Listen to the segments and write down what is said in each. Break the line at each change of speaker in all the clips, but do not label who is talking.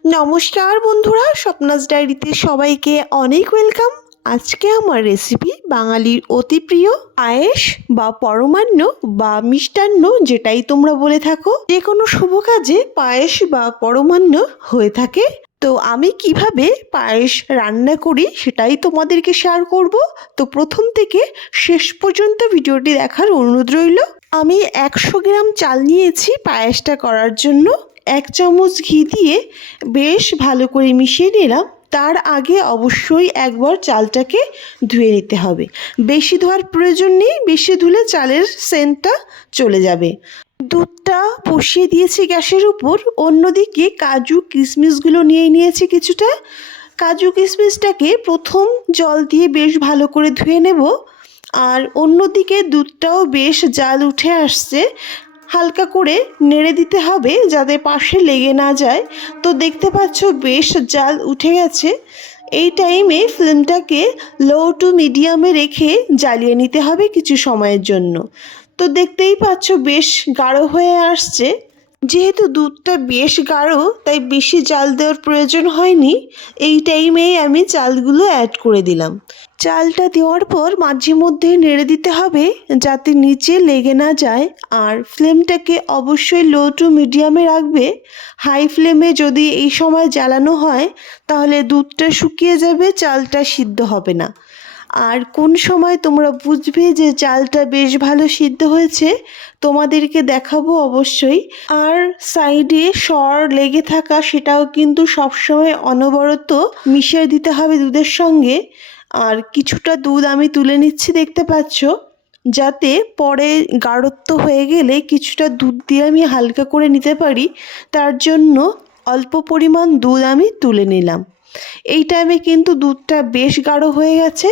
নমস্কার বন্ধুরা, স্বপ্নাস ডায়েরিতে সবাইকে অনেক ওয়েলকাম। আজকে আমার রেসিপি বাঙালির অতি প্রিয় পায়েস বা পরমান্ন বা মিষ্টান্ন, যেটাই তোমরা বলে থাকো। যে কোনো শুভ কাজে পায়েস বা পরমান্ন হয়ে থাকে। তো আমি কীভাবে পায়েস রান্না করি সেটাই তোমাদেরকে শেয়ার করব। তো প্রথম থেকে শেষ পর্যন্ত ভিডিওটি দেখার অনুরোধ রইল। আমি একশো গ্রাম চাল নিয়েছি পায়েসটা করার জন্য। এক চামচ ঘি দিয়ে বেশ ভালো করে মিশিয়ে নিলাম। তার আগে অবশ্যই একবার চালটাকে ধুয়ে নিতে হবে। বেশি ধোয়ার প্রয়োজন নেই, বেশি ধুলে চালের সেন্টটা চলে যাবে। দুধটা বসিয়ে দিয়েছি গ্যাসের উপর। অন্যদিকে কাজু কিশমিশগুলো নিয়ে নিয়েছি কিছুটা। কাজু কিশমিশটাকে প্রথম জল দিয়ে বেশ ভালো করে ধুয়ে নেব। আর অন্যদিকে দুধটাও বেশ জাল উঠে আসছে। হালকা করে নেড়ে দিতে হবে যাতে পাশে লেগে না যায়। তো দেখতে পাচ্ছ বেশ জাল উঠে গেছে। এই টাইমে ফ্লেমটাকে লো টু মিডিয়ামে রেখে জ্বালিয়ে নিতে হবে কিছু সময়ের জন্য। তো দেখতেই পাচ্ছ বেশ গাঢ় হয়ে আসছে। যেহেতু দুধটা বেশ গাঢ়, তাই বেশি জাল দেওয়ার প্রয়োজন হয়নি। এই টাইমেই আমি চালগুলো অ্যাড করে দিলাম। চালটা দেওয়ার পর মাঝে মধ্যে নেড়ে দিতে হবে যাতে নিচে লেগে না যায়। আর ফ্লেমটাকে অবশ্যই লো টু মিডিয়ামে রাখবে। হাই ফ্লেমে যদি এই সময় জ্বালানো হয়, তাহলে দুধটা শুকিয়ে যাবে, চালটা সিদ্ধ হবে না। আর কোন সময় তোমরা বুঝবে যে চালটা বেশ ভালো সিদ্ধ হয়েছে, তোমাদেরকে দেখাবো অবশ্যই। আর সাইডে সর লেগে থাকা সেটাও কিন্তু সবসময় অনবরত মিশিয়ে দিতে হবে দুধের সঙ্গে। আর কিছুটা দুধ আমি তুলে নিচ্ছি, দেখতে পাচ্ছ? যাতে পরে গাঢ়ত্ব হয়ে গেলে কিছুটা দুধ দিয়ে আমি হালকা করে নিতে পারি। তার জন্য অল্প পরিমাণ দুধ আমি তুলে নিলাম। এই টাইমে কিন্তু দুধটা বেশ গাঢ় হয়ে গেছে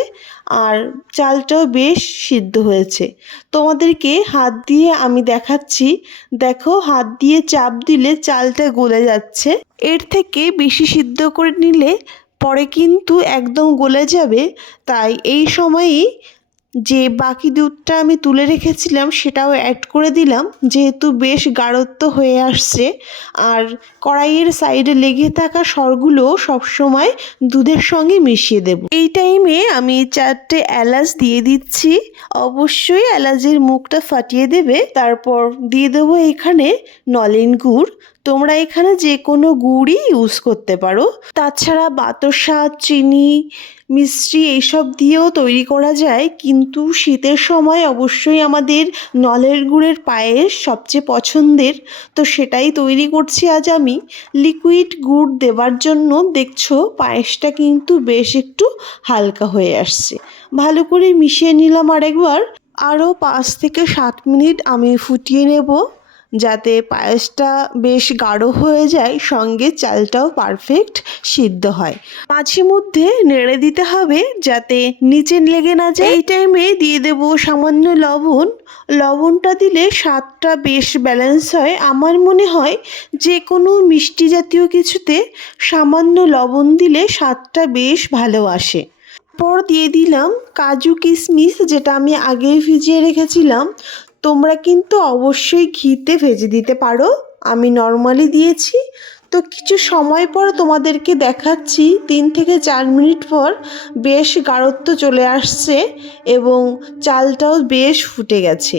আর চালটাও বেশ সিদ্ধ হয়েছে। তোমাদেরকে হাত দিয়ে আমি দেখাচ্ছি। দেখো, হাত দিয়ে চাপ দিলে চালটা গলে যাচ্ছে। এর থেকে বেশি সিদ্ধ করে নিলে পরে কিন্তু একদম গলে যাবে। তাই এই সময়ই যে বাকি দুধটা আমি তুলে রেখেছিলাম সেটাও অ্যাড করে দিলাম, যেহেতু বেশ গাঢ়ত্ব হয়ে আসছে। আর কড়াইয়ের সাইডে লেগে থাকা সরগুলো সবসময় দুধের সঙ্গে মিশিয়ে দেব। এই টাইমে আমি চারটে এলাচ দিয়ে দিচ্ছি। অবশ্যই এলাচের মুখটা ফাটিয়ে দেবে। তারপর দিয়ে দেবো এখানে নলেন গুড়। তোমরা এখানে যে কোনো গুড়ই ইউজ করতে পারো। তাছাড়া বাতাসা চিনি, মিষ্টি এইসব দিয়েও তৈরি করা যায়, কিন্তু শীতের সময় অবশ্যই আমাদের নলের গুড়ের পায়েস সবচেয়ে পছন্দের। তো সেটাই তৈরি করছি আজ আমি। লিকুইড গুড় দেওয়ার জন্য দেখছ পায়েসটা কিন্তু বেশ একটু হালকা হয়ে আসছে। ভালো করে মিশিয়ে নিলাম আরেকবার। আরও পাঁচ থেকে সাত মিনিট আমি ফুটিয়ে নেব। যাতে পায়েসটা বেশ গাঢ় হয়ে যায়, সঙ্গে চালটাও পারফেক্ট সিদ্ধ হয়। মাঝে মধ্যে নেড়ে দিতে হবে যাতে নিচে লেগে না যায়। এই টাইমে দিয়ে দেবো সামান্য লবণ। লবণটা দিলে স্বাদটা বেশ ব্যালেন্স হয়। আমার মনে হয় যে কোনো মিষ্টি জাতীয় কিছুতে সামান্য লবণ দিলে স্বাদটা বেশ ভালো আসে। পর দিয়ে দিলাম কাজু কিশমিশ, যেটা আমি আগেই ভিজিয়ে রেখেছিলাম। তোমরা কিন্তু অবশ্যই ঘিতে ভেজে দিতে পারো। আমি নর্মালি দিয়েছি। তো কিছু সময় পর তোমাদেরকে দেখাচ্ছি। তিন থেকে চার মিনিট পর বেশ গাঢ়ত্ব চলে আসছে এবং চালটাও বেশ ফুটে গেছে।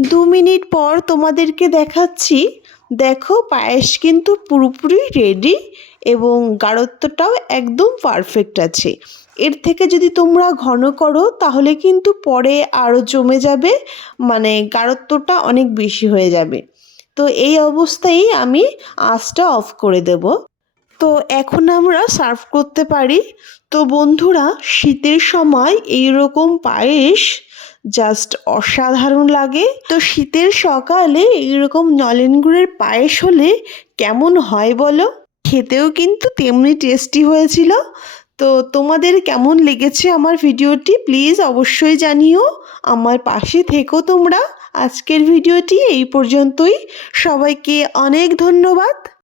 দু মিনিট পর তোমাদেরকে দেখাচ্ছি দেখো পায়েস কিন্তু পুরোপুরি রেডি এবং গাঢ়ত্বটাও একদম পারফেক্ট আছে। এর থেকে যদি তোমরা ঘন করো, তাহলে কিন্তু পরে আরও জমে যাবে মানে গাঢ়ত্বটা অনেক বেশি হয়ে যাবে। তো এই অবস্থায় আমি আঁচটা অফ করে দেব। তো এখন আমরা সার্ভ করতে পারি। তো বন্ধুরা, শীতের সময় এই রকম পায়েস জাস্ট অসাধারণ লাগে। তো শীতের সকালে এইরকম নলেন গুড়ের পায়েস হলে কেমন হয় বলো? খেতেও কিন্তু তেমনি টেস্টি হয়েছিল। তো তোমাদের কেমন লেগেছে আমার ভিডিওটি প্লিজ অবশ্যই জানিও। আমার পাশে থেকো তোমরা। আজকের ভিডিওটি এই পর্যন্তই। সবাইকে অনেক ধন্যবাদ।